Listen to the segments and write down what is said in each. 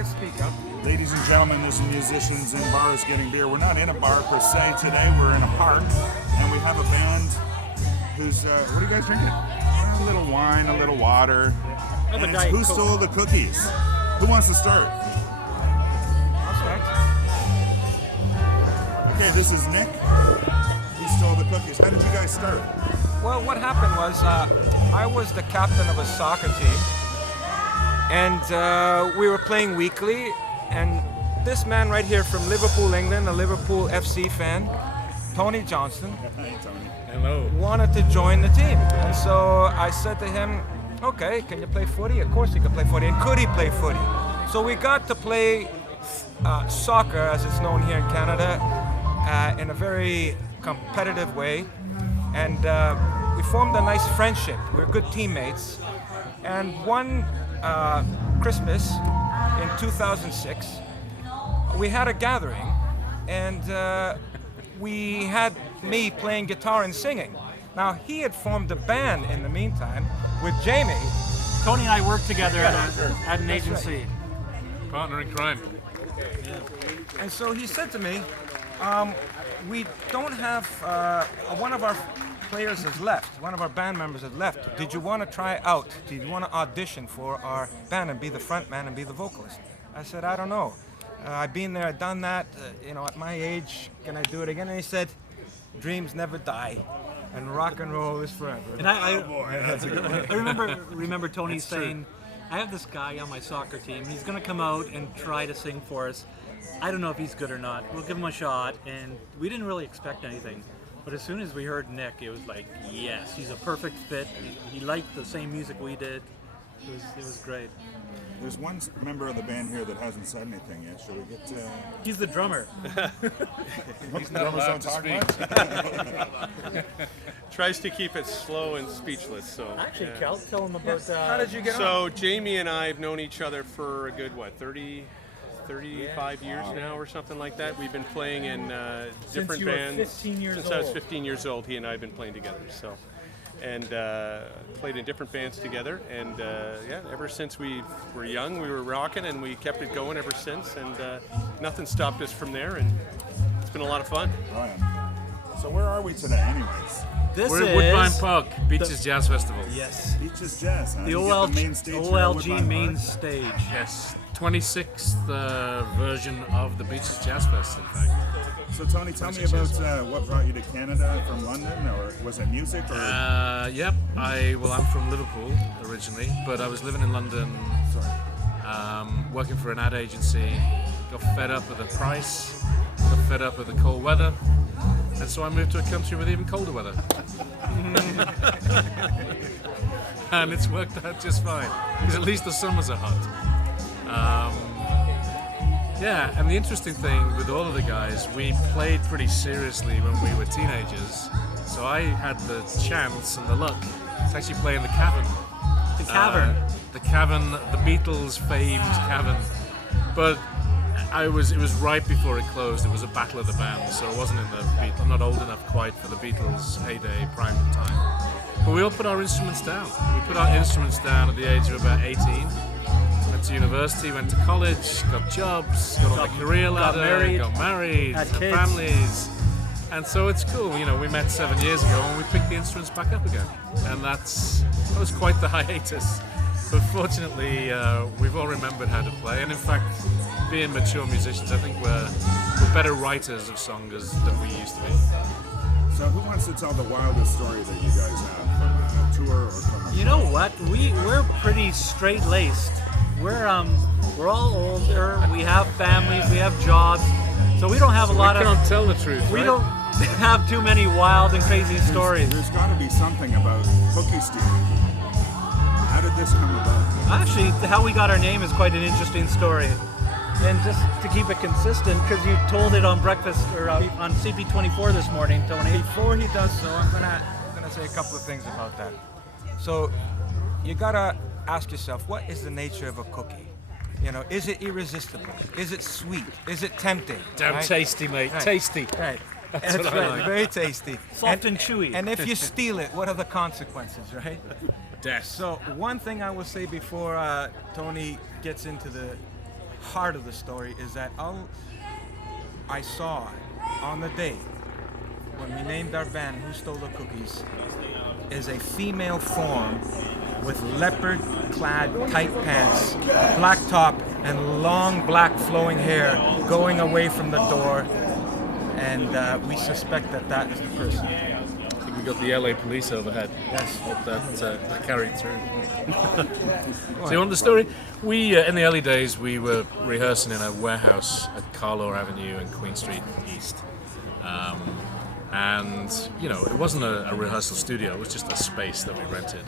can speak up. Ladies and gentlemen, this is musicians in bars getting beer. We're not in a bar per se today. We're in a park, and we have a band who's. What are you guys drinking? A little wine, a little water. And it's Who Stole the Cookies? Who wants to start? I'll start. Okay, this is Nick. Who Stole the Cookies? How did you guys start? Well, what happened was I was the captain of a soccer team, and we were playing weekly, and this man right here from Liverpool, England, a Liverpool FC fan, Tony Johnston, Hey, Tony. Hello. wanted to join the team. And so I said to him, okay, can you play footy? Of course he could play footy. And could he play footy? So we got to play soccer, as it's known here in Canada, in a very competitive way. And we formed a nice friendship. We were good teammates. And one Christmas in 2006, we had a gathering, and we had me playing guitar and singing. Now, he had formed a band in the meantime with Jamie. Tony and I worked together at an agency. Partner in crime. And so he said to me, we don't have, one of our players has left, one of our band members has left. Did you want to try out? Did you want to audition for our band and be the front man and be the vocalist? I said, I don't know. I've been there, I've done that, at my age, can I do it again? And he said, dreams never die, and rock and roll is forever. And I remember Tony saying, I have this guy on my soccer team. He's going to come out and try to sing for us. I don't know if he's good or not. We'll give him a shot. And we didn't really expect anything. But as soon as we heard Nick, it was like, yes, he's a perfect fit. He liked the same music we did. It was great. There's one member of the band here that hasn't said anything yet. Should we get? He's the drummer. He's not allowed to speak. Tries to keep it slow and speechless. So Actually, Cal, tell him about How did you get on? So Jamie and I have known each other for a good 35 years now or something like that. We've been playing in different you were bands 15 years since I was old. 15 years old. He and I have been playing together. So. And played in different bands together, and ever since we were young, we were rocking, and we kept it going ever since, and nothing stopped us from there, and it's been a lot of fun. Oh, yeah. So where are we today, anyways? We're at Woodbine Park, Beaches Jazz Festival. Yes. Beaches Jazz. Huh? The You get the main stage here at OLG Woodbine main Park? stage. Yes, 26th version of the Beaches Jazz Fest, in fact. So Tony, tell me about what brought you to Canada from London, or was it music? Or? Yep, I'm from Liverpool originally, but I was living in London, working for an ad agency, got fed up with the price, got fed up with the cold weather, and so I moved to a country with even colder weather. And it's worked out just fine, because at least the summers are hot. Yeah, and the interesting thing with all of the guys, we played pretty seriously when we were teenagers. So I had the chance and the luck to actually play in the Cavern. The Cavern. The Cavern, the Beatles' famed Cavern. But it was right before it closed. It was a battle of the bands, so it wasn't in the Beatles. I'm not old enough quite for the Beatles' heyday, prime time. But we all put our instruments down. We put our instruments down at the age of about 18. Went to university, went to college, got jobs, got on the career ladder, got married, had had kids. families. And so it's cool, we met 7 years ago and we picked the instruments back up again. And that was quite the hiatus. But fortunately, we've all remembered how to play. And in fact, being mature musicians, I think we're better writers of songs than we used to be. So who wants to tell the wildest story that you guys have from a tour or from a You know what? We're pretty straight-laced. We're all older. We have families. We have jobs. So we don't have a lot We can't tell the truth, We right? don't have too many wild and crazy stories. There's got to be something about cookie stealing. How did this come about? Actually, how we got our name is quite an interesting story. And just to keep it consistent, because you told it on breakfast or on CP24 this morning, Tony. Before he does so, I'm gonna say a couple of things about that. So you gotta ask yourself, what is the nature of a cookie? Is it irresistible? Is it sweet? Is it tempting? Damn right? tasty, mate. Right. Tasty. Right. That's That's what I right. like. Very tasty. Soft and chewy. And if you steal it, what are the consequences, right? Death. So one thing I will say before Tony gets into the heart of the story is that I saw on the day when we named our band Who Stole the Cookies is a female form with leopard-clad tight pants, black top, and long black flowing hair going away from the door, and we suspect that is the person. I think we got the LA police overhead. Yes. Hope that carried through. So you want the story? We, in the early days, we were rehearsing in a warehouse at Carlow Avenue and Queen Street East. And, you know, it wasn't a rehearsal studio, it was just a space that we rented.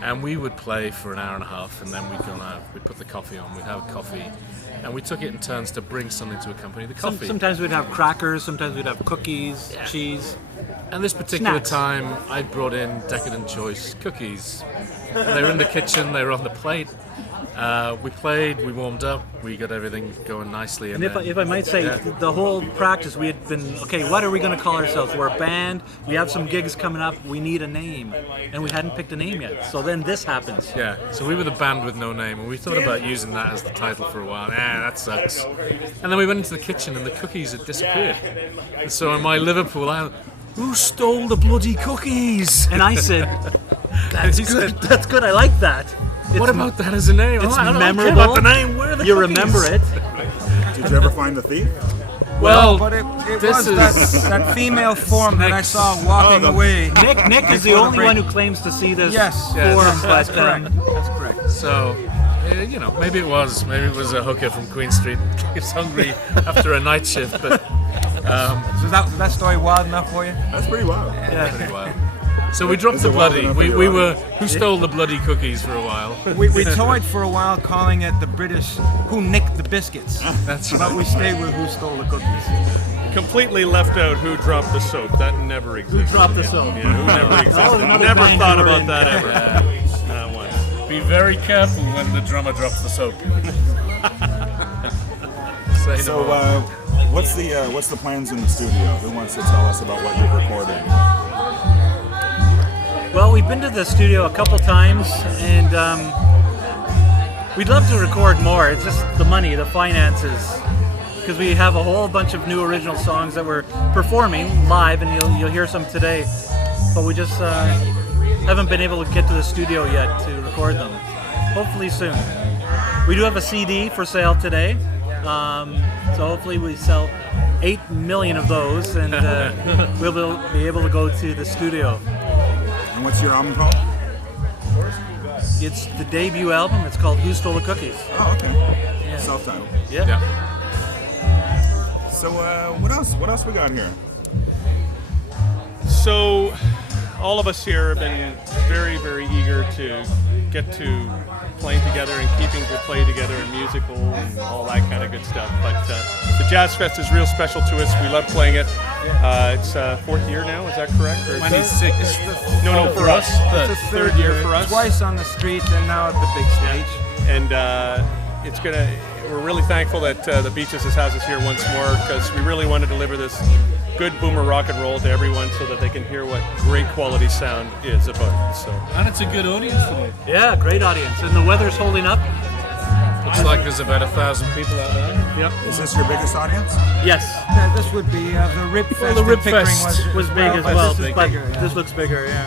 And we would play for an hour and a half, and then we'd go out, we'd put the coffee on, we'd have coffee, and we took it in turns to bring something to accompany the coffee. Sometimes we'd have crackers, sometimes we'd have cookies, cheese. And this particular Snacks. time, I brought in Decadent Choice cookies. And they were in the kitchen, they were on the plate. We played, we warmed up, we got everything going nicely. And if I might say, the whole practice, we had been, okay, what are we going to call ourselves? We're a band, we have some gigs coming up, we need a name. And we hadn't picked a name yet. So then this happens. Yeah, so we were the band with no name, and we thought about using that as the title for a while. That sucks. And then we went into the kitchen, and the cookies had disappeared. And so in my Liverpool, who stole the bloody cookies? And I said, that's good, I like that. What about that as a name? It's I don't memorable. care about the name. Where are the You cookies? remember it. Did you ever find the thief? Well, But it this was that female form that I Nick's- saw walking away. Nick is the Before the only break. one who claims to see this Yes, forum, that's but correct. That's correct. So, you know, maybe it was a hooker from Queen Street. He's hungry after a night shift, but So that story wild enough for you? That's pretty wild. pretty wild. So we dropped Is the it wild bloody. enough We for you? were who stole the bloody cookies for a while. We toyed for a while calling it the British Who Nicked the Biscuits. That's But right. we stayed with Who Stole the Cookies. Completely left out Who Dropped the Soap. That never existed. Who dropped the soap? Yeah, who never That was existed. another Never band thought we were about in. that ever. Not once. Be very careful when the drummer drops the soap. Say So, no more. what's the plans in the studio? Who wants to tell us about what you're recording? Well, we've been to the studio a couple times, and we'd love to record more. It's just the money, the finances, because we have a whole bunch of new original songs that we're performing live, and you'll hear some today. But we just haven't been able to get to the studio yet to record them. Hopefully soon. We do have a CD for sale today, so hopefully we sell 8 million of those, and we'll be able to go to the studio. And what's your album called? It's the debut album. It's called Who Stole the Cookies. Oh, okay. Self-titled. Yeah. Yeah. So, what else? What else we got here? So, all of us here have been very, very eager to get to playing together and keeping to play together in musical and all that kind of good stuff. But the Jazz Fest is real special to us. We love playing it. It's fourth year now, is that correct? Or 26. No, for us. It's the third year for us. Twice on the street and now at the big stage. And we're really thankful that the Beaches has us here once more, because we really want to deliver this good boomer rock and roll to everyone so that they can hear what great quality sound is about. So And it's a good audience today. Yeah, great audience. And the weather's holding up. Looks like there's about 1,000 people out there. Yep. Is this your biggest audience? Yes. Yeah, this would be the Rib Fest. the Rib in Pickering Fest Was big as well. This is but bigger, yeah. this looks bigger, yeah.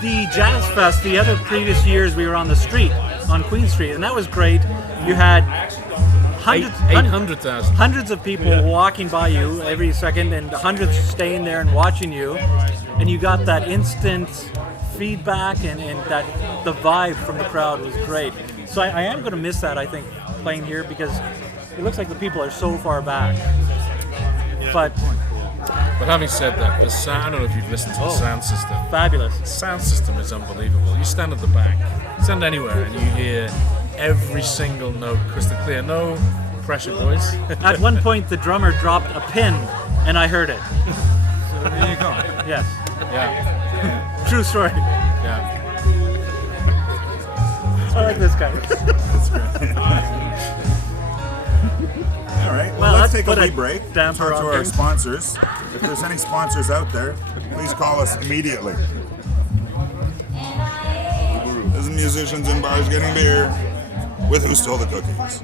The Jazz Fest, the other previous years we were on the street, on Queen Street, and that was great. You had hundreds, 800,000. hundreds of people walking by you every second, and hundreds staying there and watching you, and you got that instant feedback, and that the vibe from the crowd was great. So I am going to miss that, I think, playing here, because it looks like the people are so far back. But But having said that, the sound, I don't know if you've listened to the sound system. fabulous. The sound system is unbelievable. You stand at the back, stand anywhere, and you hear every single note crystal clear. No pressure, boys. At one point, the drummer dropped a pin, and I heard it. So there you go. Yes, Yeah, true story. yeah. I like this guy. All right. Well, Let's let's take a put a wee break. Talk damper to on our things. sponsors. If there's any sponsors out there, please call us immediately. There's musicians in bars getting beer. with Who Stole the Cookies.